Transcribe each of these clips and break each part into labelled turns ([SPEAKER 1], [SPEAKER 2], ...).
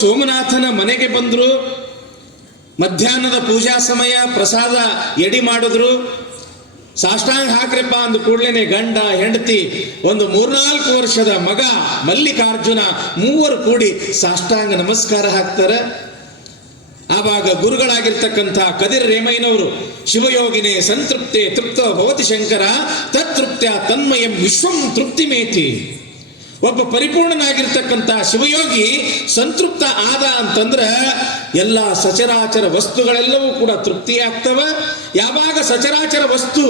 [SPEAKER 1] ಸೋಮನಾಥನ ಮನೆಗೆ ಬಂದರು, ಮಧ್ಯಾಹ್ನದ ಪೂಜಾ ಸಮಯ, ಪ್ರಸಾದ ಎಡಿ ಮಾಡಿದ್ರು. ಸಾಷ್ಟಾಂಗ ಹಾಕ್ರಪ್ಪ ಅಂದ ಕೂಡಲೇ ಗಂಡ, ಹೆಂಡತಿ, ಒಂದು ಮೂರ್ನಾಲ್ಕು ವರ್ಷದ ಮಗ ಮಲ್ಲಿಕಾರ್ಜುನ ಮೂವರು ಕೂಡಿ ಸಾಷ್ಟಾಂಗ ನಮಸ್ಕಾರ ಹಾಕ್ತಾರೆ. ಆವಾಗ ಗುರುಗಳಾಗಿರ್ತಕ್ಕಂಥ ಕದಿರ್ ರೇಮಯ್ಯನವರು, ಶಿವಯೋಗಿನೇ ಸಂತೃಪ್ತೆ ತೃಪ್ತ ಭವತಿ ಶಂಕರ ತತ್ತೃಪ್ತ್ಯ ತನ್ಮಯಂ ವಿಶ್ವಂ ತೃಪ್ತಿಮೇತಿ. ಒಬ್ಬ ಪರಿಪೂರ್ಣನಾಗಿರ್ತಕ್ಕಂಥ ಶಿವಯೋಗಿ ಸಂತೃಪ್ತ ಆದ ಅಂತಂದ್ರೆ ಎಲ್ಲ ಸಚರಾಚರ ವಸ್ತುಗಳೆಲ್ಲವೂ ಕೂಡ ತೃಪ್ತಿ ಆಗ್ತವ ಯಾವಾಗ ಸಚರಾಚರ ವಸ್ತು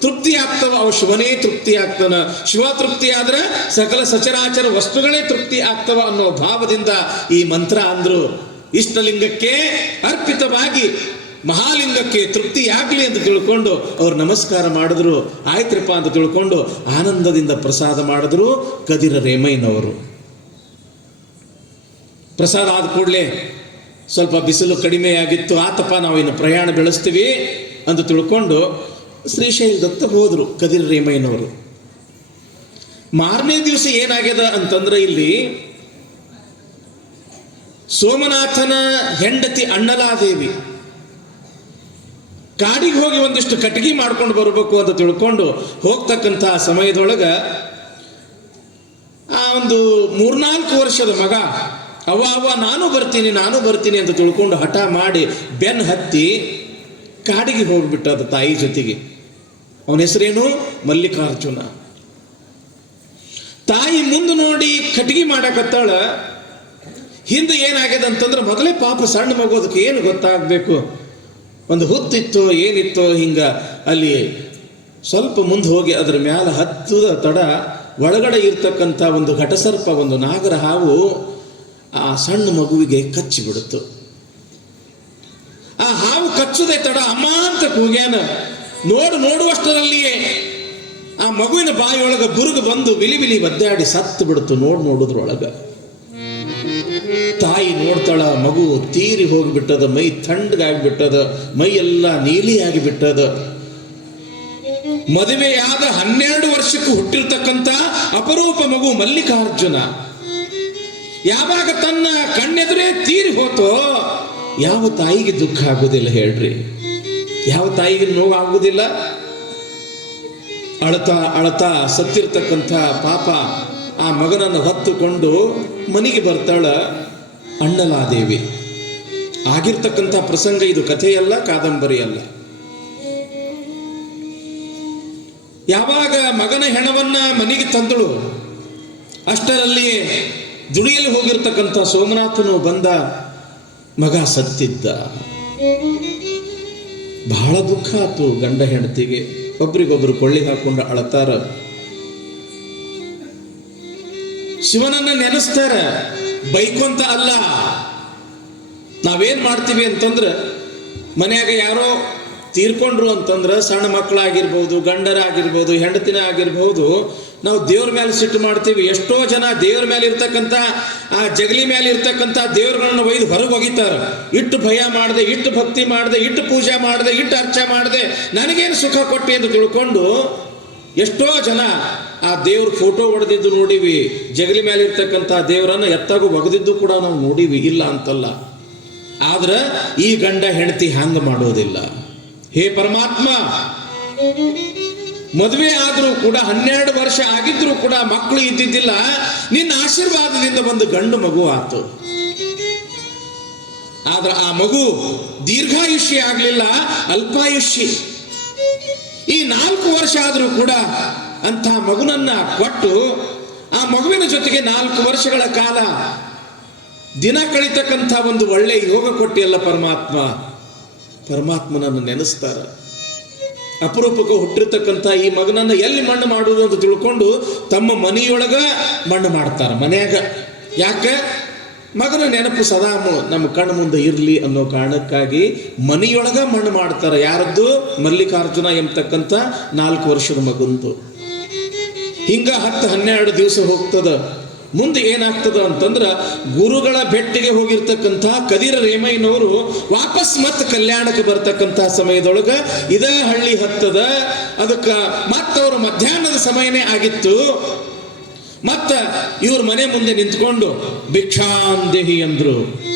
[SPEAKER 1] ತೃಪ್ತಿ ಆಗ್ತವ ಅವ ಶಿವನೇ ತೃಪ್ತಿ ಆಗ್ತಾನ ಶಿವ ತೃಪ್ತಿ ಆದ್ರೆ ಸಕಲ ಸಚರಾಚರ ವಸ್ತುಗಳೇ ತೃಪ್ತಿ ಆಗ್ತವ ಅನ್ನೋ ಭಾವದಿಂದ ಈ ಮಂತ್ರ ಅಂದ್ರು. ಇಷ್ಟಲಿಂಗಕ್ಕೆ ಅರ್ಪಿತವಾಗಿ ಮಹಾಲಿಂಗಕ್ಕೆ ತೃಪ್ತಿಯಾಗಲಿ ಅಂತ ತಿಳ್ಕೊಂಡು ಅವ್ರು ನಮಸ್ಕಾರ ಮಾಡಿದ್ರು, ಆಯ್ತ್ರಪ್ಪ ಅಂತ ತಿಳ್ಕೊಂಡು ಆನಂದದಿಂದ ಪ್ರಸಾದ ಮಾಡಿದ್ರು ಕದಿರ ರೇಮಯ್ಯನವರು ಪ್ರಸಾದ ಆದ ಕೂಡಲೇ ಸ್ವಲ್ಪ ಬಿಸಿಲು ಕಡಿಮೆಯಾಗಿತ್ತು, ಆತಪ್ಪ ನಾವು ಇನ್ನು ಪ್ರಯಾಣ ಬೆಳೆಸ್ತೀವಿ ಅಂತ ತಿಳ್ಕೊಂಡು ಶ್ರೀಶೈಲದತ್ತ ಹೋದ್ರು ಕದಿರ ರೇಮಯ್ಯನವರು ಮಾರನೇ ದಿವಸ ಏನಾಗ್ಯದ ಅಂತಂದ್ರೆ ಇಲ್ಲಿ ಸೋಮನಾಥನ ಹೆಂಡತಿ ಅಣ್ಣಲಾದೇವಿ ಕಾಡಿಗೆ ಹೋಗಿ ಒಂದಿಷ್ಟು ಕಟ್ಟಿಗೆ ಮಾಡ್ಕೊಂಡು ಬರಬೇಕು ಅಂತ ತಿಳ್ಕೊಂಡು ಹೋಗ್ತಕ್ಕಂಥ ಸಮಯದೊಳಗ ಆ ಒಂದು ಮೂರ್ನಾಲ್ಕು ವರ್ಷದ ಮಗ ಅವ ಅವ ನಾನು ಬರ್ತೀನಿ ನಾನು ಬರ್ತೀನಿ ಅಂತ ತಿಳ್ಕೊಂಡು ಹಠ ಮಾಡಿ ಬೆನ್ ಹತ್ತಿ ಕಾಡಿಗೆ ಹೋಗ್ಬಿಟ್ಟ ಅದು ತಾಯಿ ಜೊತೆಗೆ. ಅವನ ಹೆಸರೇನು? ಮಲ್ಲಿಕಾರ್ಜುನ. ತಾಯಿ ಮುಂದೆ ನೋಡಿ ಕಟ್ಟಿಗೆ ಮಾಡಕತ್ತಾಳ. ಹಿಂದೆ ಏನಾಗ್ಯದ ಅಂತಂದ್ರೆ ಮೊದಲೇ ಪಾಪ ಸಣ್ಣ ಮಗೋದಕ್ಕೆ ಏನು ಗೊತ್ತಾಗಬೇಕು? ಒಂದು ಹುತ್ತಿತ್ತು ಏನಿತ್ತು ಹಿಂಗ ಅಲ್ಲಿ ಸ್ವಲ್ಪ ಮುಂದೆ ಹೋಗಿ ಅದ್ರ ಮ್ಯಾಲ ಹತ್ತದ ತಡ ಒಳಗಡೆ ಇರ್ತಕ್ಕಂಥ ಒಂದು ಘಟಸರ್ಪ, ಒಂದು ನಾಗರ ಹಾವು ಆ ಸಣ್ಣ ಮಗುವಿಗೆ ಕಚ್ಚಿಬಿಡುತ್ತು. ಆ ಹಾವು ಕಚ್ಚುದೇ ತಡ, ಅಮ್ಮ ಅಂತ ಕೂಗ್ಯಾನ. ನೋಡು, ನೋಡುವಷ್ಟರಲ್ಲಿಯೇ ಆ ಮಗುವಿನ ಬಾಯಿಯೊಳಗೆ ಬುರುಗು ಬಂದು ಬಿಲಿ ಬಿಲಿ ಒದ್ದಾಡಿ ಸತ್ತು ಬಿಡುತ್ತು ನೋಡ್, ನೋಡುದ್ರೊಳಗ. ತಾಯಿ ನೋಡ್ತಾಳ, ಮಗು ತೀರಿ ಹೋಗಿಬಿಟ್ಟದ, ಮೈ ತಣ್ಣಗಾಗಿಬಿಟ್ಟದ ಮೈ ಎಲ್ಲ ನೀಲಿ ಆಗಿಬಿಟ್ಟದ ಮದುವೆಯಾದ ಹನ್ನೆರಡು ವರ್ಷಕ್ಕೂ ಹುಟ್ಟಿರ್ತಕ್ಕಂಥ ಅಪರೂಪ ಮಗು ಮಲ್ಲಿಕಾರ್ಜುನ. ಯಾವಾಗ ತನ್ನ ಕಣ್ಣೆದುರೇ ತೀರಿ ಹೋತೋ, ಯಾವ ತಾಯಿಗೆ ದುಃಖ ಆಗುದಿಲ್ಲ ಹೇಳ್ರಿ. ಯಾವ ತಾಯಿಗೆ ನೋವು ಆಗುವುದಿಲ್ಲ ಅಳತಾ ಅಳತಾ ಸತ್ತಿರ್ತಕ್ಕಂಥ ಪಾಪ ಆ ಮಗನನ್ನು ಹೊತ್ತುಕೊಂಡು ಮನೆಗೆ ಬರ್ತಾಳ. ಅಣ್ಣಲಾದೇವಿ ಆಗಿರ್ತಕ್ಕಂಥ ಪ್ರಸಂಗ ಇದು, ಕಥೆಯಲ್ಲ ಕಾದಂಬರಿಯಲ್ಲ ಯಾವಾಗ ಮಗನ ಹೆಣವನ್ನ ಮನೆಗೆ ತಂದಳು ಅಷ್ಟರಲ್ಲಿ ದುಡಿಯಲು ಹೋಗಿರ್ತಕ್ಕಂಥ ಸೋಮನಾಥನು ಬಂದ ಮಗ ಸತ್ತಿದ್ದ. ಬಹಳ ದುಃಖ ಆತು ಗಂಡ ಹೆಂಡತಿಗೆ. ಒಬ್ರಿಗೊಬ್ರು ಕೊಳ್ಳಿ ಹಾಕೊಂಡು ಅಳತಾರ. ಶಿವನನ್ನ ನೆನೆಸ್ತಾರ. ಬೈಕೊಂತ ಅಲ್ಲ. ನಾವೇನ್ ಮಾಡ್ತೀವಿ ಅಂತಂದ್ರೆ, ಮನೆಯಾಗ ಯಾರೋ ತೀರ್ಕೊಂಡ್ರು ಅಂತಂದ್ರೆ, ಸಣ್ಣ ಮಕ್ಕಳಾಗಿರ್ಬೋದು, ಗಂಡರಾಗಿರ್ಬೋದು, ಹೆಂಡತಿನ ಆಗಿರ್ಬೋದು, ನಾವು ದೇವ್ರ ಮೇಲೆ ಸಿಟ್ಟು ಮಾಡ್ತೀವಿ. ಎಷ್ಟೋ ಜನ ದೇವ್ರ ಮೇಲೆ ಇರ್ತಕ್ಕಂಥ, ಆ ಜಗಲಿ ಮೇಲೆ ಇರ್ತಕ್ಕಂಥ ದೇವ್ರಗಳನ್ನ ಒಯ್ದು ಹೊರಗೆ ಒಗಿತಾರ. ಇಟ್ಟು ಭಯ ಮಾಡದೆ, ಇಟ್ಟು ಭಕ್ತಿ ಮಾಡದೆ, ಇಟ್ಟು ಪೂಜೆ ಮಾಡದೆ, ಇಟ್ಟು ಅರ್ಚ ಮಾಡದೆ, ನನಗೇನು ಸುಖ ಕೊಟ್ಟಿ ಅಂತ ತಿಳ್ಕೊಂಡು ಎಷ್ಟೋ ಜನ ಆ ದೇವ್ರ ಫೋಟೋ ಹೊಡೆದಿದ್ದು ನೋಡಿವಿ, ಜಗಲಿ ಮೇಲೆ ಇರ್ತಕ್ಕಂಥ ದೇವರನ್ನ ಎತ್ತಾಗೂ ಒಗೆದಿದ್ದು ಕೂಡ ನಾವು ನೋಡಿವಿ, ಇಲ್ಲ ಅಂತಲ್ಲ. ಆದ್ರೆ ಈ ಗಂಡ ಹೆಂಡತಿ ಹಂಗ ಮಾಡೋದಿಲ್ಲ. ಹೇ ಪರಮಾತ್ಮ, ಮದುವೆ ಆದರೂ ಕೂಡ, ಹನ್ನೆರಡು ವರ್ಷ ಆಗಿದ್ರೂ ಕೂಡ ಮಕ್ಕಳು ಇದ್ದಿದ್ದಿಲ್ಲ, ನಿನ್ನ ಆಶೀರ್ವಾದದಿಂದ ಒಂದು ಗಂಡು ಮಗು ಆತು. ಆದ್ರೆ ಆ ಮಗು ದೀರ್ಘಾಯುಷ್ಯ ಆಗ್ಲಿಲ್ಲ, ಅಲ್ಪಾಯುಷ್ಯ. ಈ ನಾಲ್ಕು ವರ್ಷ ಆದರೂ ಕೂಡ ಅಂಥ ಮಗುನನ್ನ ಕೊಟ್ಟು ಆ ಮಗುವಿನ ಜೊತೆಗೆ ನಾಲ್ಕು ವರ್ಷಗಳ ಕಾಲ ದಿನ ಕಳಿತಕ್ಕಂಥ ಒಂದು ಒಳ್ಳೆ ಯೋಗ ಕೊಟ್ಟಿಯಲ್ಲ ಪರಮಾತ್ಮ. ಪರಮಾತ್ಮನನ್ನು ನೆನೆಸ್ತಾರ. ಅಪರೂಪಕ್ಕೆ ಹುಟ್ಟಿರ್ತಕ್ಕಂಥ ಈ ಮಗನನ್ನ ಎಲ್ಲಿ ಮಣ್ಣು ಮಾಡುವುದು ಅಂತ ತಿಳ್ಕೊಂಡು ತಮ್ಮ ಮನೆಯೊಳಗ ಮಣ್ಣು ಮಾಡ್ತಾರ, ಮನೆಯಾಗ. ಯಾಕೆ? ಮಗನ ನೆನಪು ಸದಾ ನಮ್ಮ ಕಣ್ಣು ಮುಂದೆ ಇರಲಿ ಅನ್ನೋ ಕಾರಣಕ್ಕಾಗಿ ಮನೆಯೊಳಗ ಮಣ್ಣು ಮಾಡ್ತಾರೆ. ಯಾರದ್ದು? ಮಲ್ಲಿಕಾರ್ಜುನ ಎಂಬತಕ್ಕಂಥ ನಾಲ್ಕು ವರ್ಷದ ಮಗುಂದು. ಹಿಂಗ ಹತ್ತು ಹನ್ನೆರಡು ದಿವಸ ಹೋಗ್ತದ. ಮುಂದೆ ಏನಾಗ್ತದ ಅಂತಂದ್ರ ಗುರುಗಳ ಬೆಟ್ಟಿಗೆ ಹೋಗಿರ್ತಕ್ಕಂಥ ಕದಿರ ರೇಮಯ್ಯನವರು ವಾಪಸ್ ಮತ್ತೆ ಕಲ್ಯಾಣಕ್ಕೆ ಬರ್ತಕ್ಕಂಥ ಸಮಯದೊಳಗ ಇದೇ ಹಳ್ಳಿ ಹತ್ತದ. ಅದಕ್ಕೆ ಮತ್ತವರು ಮಧ್ಯಾಹ್ನದ ಸಮಯನೇ ಆಗಿತ್ತು. ಮತ್ತ ಇವ್ರ ಮನೆ ಮುಂದೆ ನಿಂತ್ಕೊಂಡು ಭಿಕ್ಷಾಂದೇಹಿ ಅಂದ್ರು.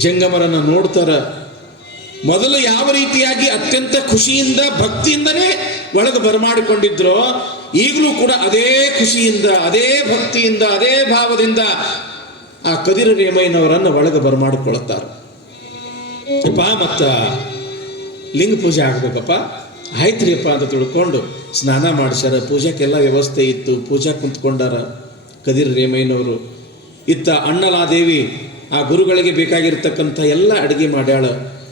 [SPEAKER 1] ಜಂಗಮರನ್ನ ನೋಡ್ತಾರ. ಮೊದಲು ಯಾವ ರೀತಿಯಾಗಿ ಅತ್ಯಂತ ಖುಷಿಯಿಂದ, ಭಕ್ತಿಯಿಂದನೇ ಒಳಗೆ ಬರಮಾಡಿಕೊಂಡಿದ್ರೋ, ಈಗಲೂ ಕೂಡ ಅದೇ ಖುಷಿಯಿಂದ, ಅದೇ ಭಕ್ತಿಯಿಂದ, ಅದೇ ಭಾವದಿಂದ ಆ ಕದಿರ ರೇಮಯ್ಯನವರನ್ನ ಒಳಗೆ ಬರಮಾಡಿಕೊಳ್ಳುತ್ತಾರೆ. ಅಪ್ಪ, ಮತ್ತ ಲಿಂಗ ಪೂಜೆ ಆಗ್ಬೇಕಪ್ಪ. ಆಯ್ತ್ರಿಯಪ್ಪ ಅಂತ ತಿಳ್ಕೊಂಡು ಸ್ನಾನ ಮಾಡಿಸ್ಯಾರ ಪೂಜಾಕ್ಕೆಲ್ಲ ವ್ಯವಸ್ಥೆ ಇತ್ತು. ಪೂಜಾ ಕುಂತ್ಕೊಂಡಾರ ಕದಿರ್ ರೇಮಯ್ಯನವರು ಇತ್ತ ಅಣ್ಣಲಾದೇವಿ ಆ ಗುರುಗಳಿಗೆ ಬೇಕಾಗಿರ್ತಕ್ಕಂಥ ಎಲ್ಲ ಅಡಿಗೆ ಮಾಡ್ಯಾಳ.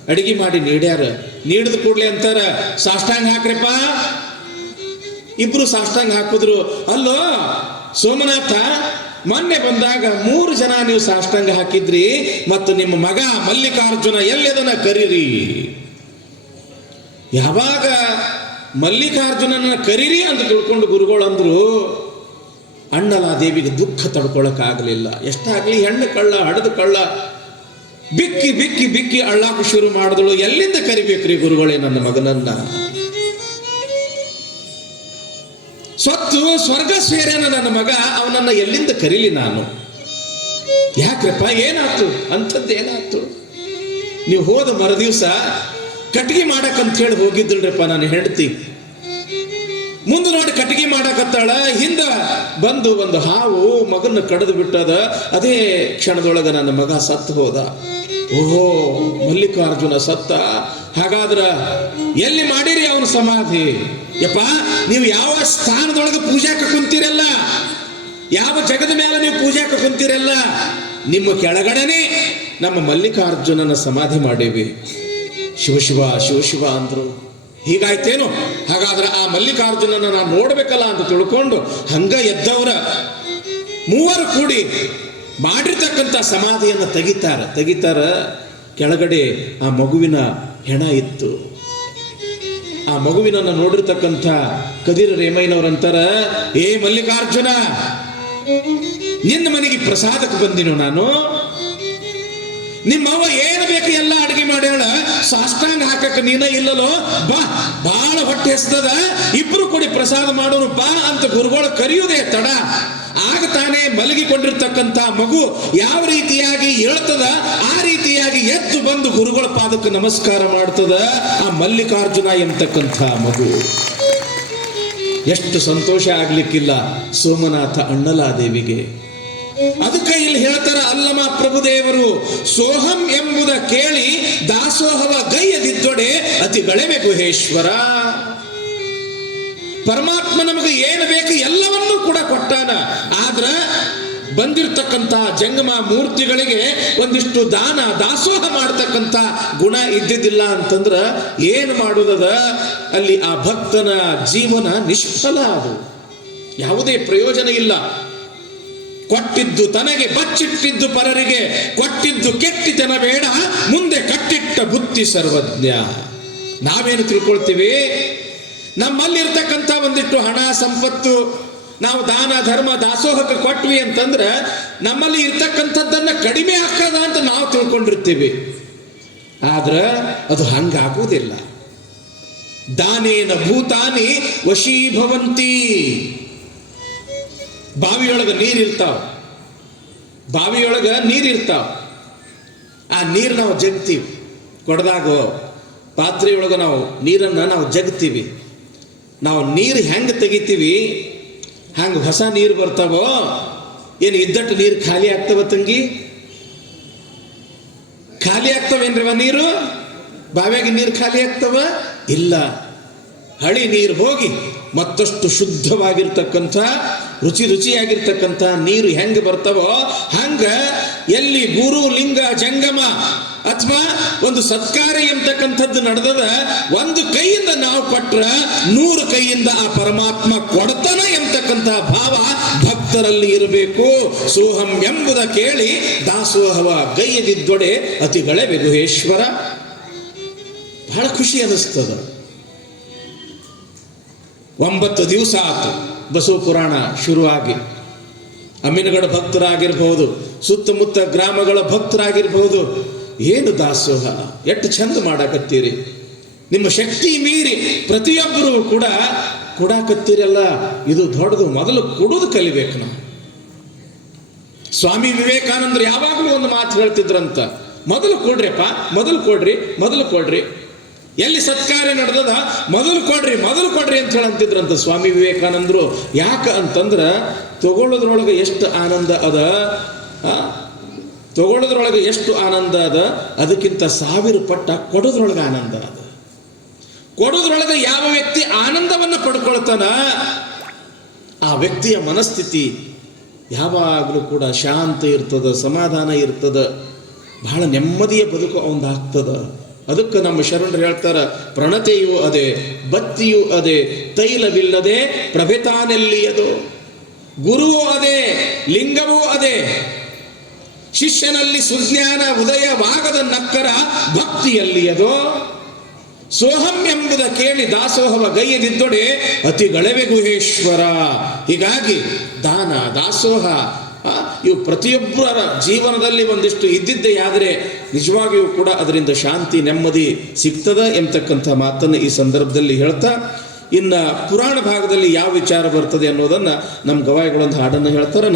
[SPEAKER 1] ಅಡಿಗೆ ಮಾಡಿ ನೀಡ್ಯಾರ. ನೀಡಿದ ಕೂಡಲೇ ಅಂತಾರ, ಸಾಷ್ಟಾಂಗ ಹಾಕ್ರಪ್ಪ ಇಬ್ರು ಸಾಷ್ಟಾಂಗ ಹಾಕಿದ್ರು. ಅಲ್ಲೋ, ಸೋಮನಾಥ, ಮೊನ್ನೆ ಬಂದಾಗ ಮೂರು ಜನ ನೀವು ಸಾಷ್ಟಾಂಗ ಹಾಕಿದ್ರಿ ಮತ್ತು ನಿಮ್ಮ ಮಗ ಮಲ್ಲಿಕಾರ್ಜುನ ಎಲ್ಲದನ್ನ ಕರೀರಿ? ಯಾವಾಗ ಮಲ್ಲಿಕಾರ್ಜುನನ ಕರೀರಿ ಅಂತ ತಿಳ್ಕೊಂಡು ಗುರುಗಳು ಅಂದ್ರು ಅಣ್ಣಲ ದೇವಿಗೆ ದುಃಖ ತಡ್ಕೊಳಕ್ಕಾಗಲಿಲ್ಲ. ಎಷ್ಟಾಗ್ಲಿ ಹೆಣ್ಣು ಕಳ್ಳ, ಹಡದು ಕಳ್ಳ, ಬಿಕ್ಕಿ ಬಿಕ್ಕಿ ಬಿಕ್ಕಿ ಅಳ್ಳಾಕ ಶುರು ಮಾಡಿದಳು. ಎಲ್ಲಿಂದ ಕರಿಬೇಕ್ರಿ ಗುರುಗಳೇ ನನ್ನ ಮಗನನ್ನ? ಸ್ವತ್ತು ಸ್ವರ್ಗ ಸೇರೇನ ನನ್ನ ಮಗ, ಅವನನ್ನ ಎಲ್ಲಿಂದ ಕರೀಲಿ ನಾನು? ಯಾಕ್ರಪ್ಪ, ಏನಾಯ್ತು? ಅಂಥದ್ದು ಏನಾಯ್ತು ನೀವು ಹೋದ ಮರುದಿವ್ಸ ಕಟ್ಗೆ ಮಾಡಕ್ಕಂತ ಹೇಳಿ ಹೋಗಿದ್ದಳ್ರಪ್ಪ ನಾನು ಹೆಂಡತಿ. ಮುಂದೆ ನೋಡಿ ಕಟ್ಗೆ ಮಾಡಕತ್ತಾಳ ಹಿಂದ ಬಂದು ಒಂದು ಹಾವು ಮಗನ ಕಡಿದು ಬಿಟ್ಟದ. ಅದೇ ಕ್ಷಣದೊಳಗೆ ನನ್ನ ಮಗ ಸತ್ತು ಹೋದ. ಓಹೋ, ಮಲ್ಲಿಕಾರ್ಜುನ ಸತ್ತ. ಹಾಗಾದ್ರ ಎಲ್ಲಿ ಮಾಡಿರಿ ಅವನ ಸಮಾಧಿ? ಯಪ್ಪ, ನೀವು ಯಾವ ಸ್ಥಾನದೊಳಗೆ ಪೂಜಾಕ ಕುಂತಿರಲ್ಲ? ಯಾವ ಜಗದ ಮೇಲೆ ನೀವು ಪೂಜಾಕ ಕುಂತಿರಲ್ಲ? ನಿಮ್ಮ ಕೆಳಗಡೆನೆ ನಮ್ಮ ಮಲ್ಲಿಕಾರ್ಜುನನ ಸಮಾಧಿ ಮಾಡೀವಿ. ಶಿವಶಿವ ಶಿವಶಿವ ಅಂದರು. ಹೀಗಾಯ್ತೇನು? ಹಾಗಾದ್ರೆ ಆ ಮಲ್ಲಿಕಾರ್ಜುನನ ನಾನು ನೋಡ್ಬೇಕಲ್ಲ ಅಂತ ತಿಳ್ಕೊಂಡು ಹಂಗ ಎದ್ದವರ ಮೂವರು ಕೂಡಿ ಮಾಡಿರ್ತಕ್ಕಂಥ ಸಮಾಧಿಯನ್ನು ತೆಗಿತಾರ. ತೆಗಿತಾರ, ಕೆಳಗಡೆ ಆ ಮಗುವಿನ ಹೆಣ ಇತ್ತು. ಆ ಮಗುವಿನನ್ನು ನೋಡಿರ್ತಕ್ಕಂಥ ಕದಿರ ರೇಮಯ್ಯನವರಂತಾರ ಏ ಮಲ್ಲಿಕಾರ್ಜುನ, ನಿನ್ನ ಮನೆಗೆ ಪ್ರಸಾದಕ್ಕೆ ಬಂದಿನೋ ನಾನು? ನಿಮ್ಮವ್ವ ಏನ್ ಬೇಕು ಎಲ್ಲ ಅಡಿಗೆ ಮಾಡ್ಯಾಳ? ಸಾಷ್ಟಾಂಗ ಹಾಕಕ್ಕೆ ನೀನ ಇಲ್ಲಲೋ? ಬಾ, ಬಾಳ ಹೊಟ್ಟೆ ಹೆಸ್ತದ ಇಬ್ರು ಕೂಡಿ ಪ್ರಸಾದ ಮಾಡೋರು ಬಾ ಅಂತ ಗುರುಗಳು ಕರೆಯುವುದೇ ತಡ. ಆಗ ತಾನೇ ಮಲಗಿಕೊಂಡಿರ್ತಕ್ಕಂಥ ಮಗು ಯಾವ ರೀತಿಯಾಗಿ ಹೇಳ್ತದ ಆ ರೀತಿಯಾಗಿ ಎದ್ದು ಬಂದು ಗುರುಗಳ ಪಾದಕ್ಕೆ ನಮಸ್ಕಾರ ಮಾಡ್ತದ ಆ ಮಲ್ಲಿಕಾರ್ಜುನ ಎಂತಕ್ಕಂಥ ಮಗು. ಎಷ್ಟು ಸಂತೋಷ ಆಗ್ಲಿಕ್ಕಿಲ್ಲ ಸೋಮನಾಥ ಅಣ್ಣಲಾದೇವಿಗೆ. ಅದಕ್ಕೆ ಇಲ್ಲಿ ಹೇಳ್ತಾರ ಅಲ್ಲಮ ಪ್ರಭುದೇವರು ಸೋಹಂ ಎಂಬುದ ಕೇಳಿ ದಾಸೋಹವ ಗೈಯದಿದ್ದೊಡೆ ಅತಿ ಗಳೆಮೆ ಗುಹೇಶ್ವರ. ಪರಮಾತ್ಮ ನಮಗೆ ಏನು ಬೇಕು ಎಲ್ಲವನ್ನೂ ಕೂಡ ಕೊಟ್ಟಾನ. ಆದ್ರ ಬಂದಿರತಕ್ಕಂತ ಜಂಗಮ ಮೂರ್ತಿಗಳಿಗೆ ಒಂದಿಷ್ಟು ದಾನ, ದಾಸೋಹ ಮಾಡ್ತಕ್ಕಂಥ ಗುಣ ಇದ್ದಿದ್ದಿಲ್ಲ ಅಂತಂದ್ರ ಏನು ಮಾಡುದದ? ಅಲ್ಲಿ ಆ ಭಕ್ತನ ಜೀವನ ನಿಷ್ಫಲ ಅದು. ಯಾವುದೇ ಪ್ರಯೋಜನ ಇಲ್ಲ. ಕೊಟ್ಟಿದ್ದು ತನಗೆ ಬಚ್ಚಿಟ್ಟಿದ್ದು ಪರರಿಗೆ, ಕೊಟ್ಟಿದ್ದು ಕೆಟ್ಟಿತನ ಬೇಡ, ಮುಂದೆ ಕಟ್ಟಿಟ್ಟ ಬುತ್ತಿ ಸರ್ವಜ್ಞ. ನಾವೇನು ತಿಳ್ಕೊಳ್ತೀವಿ? ನಮ್ಮಲ್ಲಿರ್ತಕ್ಕಂಥ ಒಂದಿಟ್ಟು ಹಣ, ಸಂಪತ್ತು, ನಾವು ದಾನ, ಧರ್ಮ, ದಾಸೋಹಕ್ಕೆ ಕೊಟ್ವಿ ಅಂತಂದ್ರೆ, ನಮ್ಮಲ್ಲಿ ಇರ್ತಕ್ಕಂಥದ್ದನ್ನ ಕಡಿಮೆ ಹಾಕದ ಅಂತ ನಾವು ತಿಳ್ಕೊಂಡಿರ್ತೀವಿ. ಆದ್ರೆ ಅದು ಹಂಗಾಗುವುದಿಲ್ಲ. ದಾನೇನ ಭೂತಾನಿ ವಶೀಭವಂತಿ. ಬಾವಿಯೊಳಗ ಬಾವಿಯೊಳಗೆ ನೀರು ಇರ್ತಾವ. ಆ ನೀರು ನಾವು ಜಗ್ತೀವಿ. ಕೊಡದಾಗ ಪಾತ್ರೆಯೊಳಗೆ ನಾವು ನೀರನ್ನು ನಾವು ಜಗ್ತೀವಿ. ನಾವು ನೀರು ಹೆಂಗೆ ತೆಗಿತೀವಿ? ಹಂಗೆ ಹೊಸ ನೀರು ಬರ್ತಾವೋ? ಏನು ಇದ್ದಟ್ಟು ನೀರು ಖಾಲಿ ಆಗ್ತವ ತಂಗಿ? ಖಾಲಿ ಆಗ್ತವೇನ್ರವ ನೀರು? ಬಾವಿಯಾಗಿ ನೀರು ಖಾಲಿ ಆಗ್ತವ? ಇಲ್ಲ. ಹಳಿ ನೀರು ಹೋಗಿ ಮತ್ತಷ್ಟು ಶುದ್ಧವಾಗಿರ್ತಕ್ಕಂಥ ರುಚಿ ರುಚಿಯಾಗಿರ್ತಕ್ಕಂಥ ನೀರು ಹೆಂಗೆ ಬರ್ತವೋ ಹಂಗ ಎಲ್ಲಿ ಗುರು, ಲಿಂಗ, ಜಂಗಮ ಅಥವಾ ಒಂದು ಸತ್ಕಾರ ಎಂತಕ್ಕಂಥದ್ದು ನಡೆದದ ಒಂದು ಕೈಯಿಂದ ನಾವು ಕೊಟ್ರ ನೂರು ಕೈಯಿಂದ ಆ ಪರಮಾತ್ಮ ಕೊಡತನ ಎಂತಕ್ಕಂತಹ ಭಾವ ಭಕ್ತರಲ್ಲಿ ಇರಬೇಕು. ಸೋಹಂ ಎಂಬುದ ಕೇಳಿ ದಾಸೋಹವ ಗೈಯದಿದ್ದೊಡೆ ಅತಿಗಳೇ ಗುಹೇಶ್ವರ ಬಹಳ ಖುಷಿ ಅನಿಸ್ತದ. ಒಂಬತ್ತು ದಿವಸ ಆತು. ಬಸವ ಪುರಾಣ ಶುರುವಾಗಿ. ಅಮ್ಮಿನಗಡ ಭಕ್ತರಾಗಿರ್ಬೋದು, ಸುತ್ತಮುತ್ತ ಗ್ರಾಮಗಳ ಭಕ್ತರಾಗಿರ್ಬಹುದು ಏನು ದಾಸೋಹ, ಎಷ್ಟು ಚಂದ ಮಾಡಕತ್ತೀರಿ. ನಿಮ್ಮ ಶಕ್ತಿ ಮೀರಿ ಪ್ರತಿಯೊಬ್ಬರೂ ಕೂಡ ಕೊಡಾಕತ್ತೀರಲ್ಲ. ಇದು ದೊಡ್ಡದು, ಮೊದಲು ಕೊಡೋದು ಕಲಿಬೇಕು ನಾವು. ಸ್ವಾಮಿ ವಿವೇಕಾನಂದರು ಯಾವಾಗಲೂ ಒಂದು ಮಾತು ಹೇಳ್ತಿದ್ರಂತ. ಮೊದಲು ಕೊಡ್ರಿಪ್ಪ, ಮೊದಲು ಕೊಡ್ರಿ ಮೊದಲು ಕೊಡ್ರಿ. ಎಲ್ಲಿ ಸತ್ಕಾರ್ಯ ನಡೆದದ? ಮೊದಲು ಕೊಡ್ರಿ ಮೊದಲು ಕೊಡ್ರಿ ಅಂತ ಹೇಳಂತಿದ್ರಂತ ಸ್ವಾಮಿ ವಿವೇಕಾನಂದರು. ಯಾಕ ಅಂತಂದ್ರೆ, ತಗೊಳ್ಳೋದ್ರೊಳಗೆ ಎಷ್ಟು ಆನಂದ ಅದ? ತಗೊಳ್ಳೋದ್ರೊಳಗೆ ಎಷ್ಟು ಆನಂದ ಅದ? ಅದಕ್ಕಿಂತ ಸಾವಿರ ಪಟ್ಟ ಕೊಡೋದ್ರೊಳಗೆ ಆನಂದ ಅದ. ಕೊಡೋದ್ರೊಳಗೆ ಯಾವ ವ್ಯಕ್ತಿ ಆನಂದವನ್ನು ಪಡ್ಕೊಳ್ತಾನ? ಆ ವ್ಯಕ್ತಿಯ ಮನಸ್ಥಿತಿ ಯಾವಾಗಲೂ ಕೂಡ ಶಾಂತ ಇರ್ತದ, ಸಮಾಧಾನ ಇರ್ತದ. ಬಹಳ ನೆಮ್ಮದಿಯ ಬದುಕು ಅವಂದಾಗ್ತದ. ಅದಕ್ಕೆ ನಮ್ಮ ಶರಣರು ಹೇಳ್ತಾರ, ಪ್ರಣತೆಯೂ ಅದೇ ಬತ್ತಿಯು ಅದೇ, ತೈಲವಿಲ್ಲದೆ ಪ್ರಭೆತಾನೆಲ್ಲಿಯದು ಗುರುವೂ ಅದೇ, ಲಿಂಗವೂ ಅದೇ. ಶಿಷ್ಯನಲ್ಲಿ ಸುಜ್ಞಾನ ಉದಯವಾಗದ ನಕ್ಕರ ಭಕ್ತಿಯಲ್ಲಿಯದು ಸೋಹಂ ಎಂಬುದ ಕೇಳಿ ದಾಸೋಹವ ಗೈಯದಿದ್ದೊಡೆ ಅತಿ ಗಳವೆ ಗುಹೇಶ್ವರ. ಹೀಗಾಗಿ ದಾನ, ದಾಸೋಹ ಇವು ಪ್ರತಿಯೊಬ್ಬರ ಜೀವನದಲ್ಲಿ ಒಂದಿಷ್ಟು ಇದ್ದಿದ್ದೇ ಆದರೆ ನಿಜವಾಗಿಯೂ ಕೂಡ ಅದರಿಂದ ಶಾಂತಿ, ನೆಮ್ಮದಿ ಸಿಗ್ತದ ಎಂತಕ್ಕಂಥ ಮಾತನ್ನು ಈ ಸಂದರ್ಭದಲ್ಲಿ ಹೇಳ್ತಾ, ಇನ್ನು ಪುರಾಣ ಭಾಗದಲ್ಲಿ ಯಾವ ವಿಚಾರ ಬರ್ತದೆ ಅನ್ನೋದನ್ನು ನಮ್ಮ ಗವಾಯಿಗಳೊಂದು ಹಾಡನ್ನು ಹೇಳ್ತಾರೆ. ನಂತರ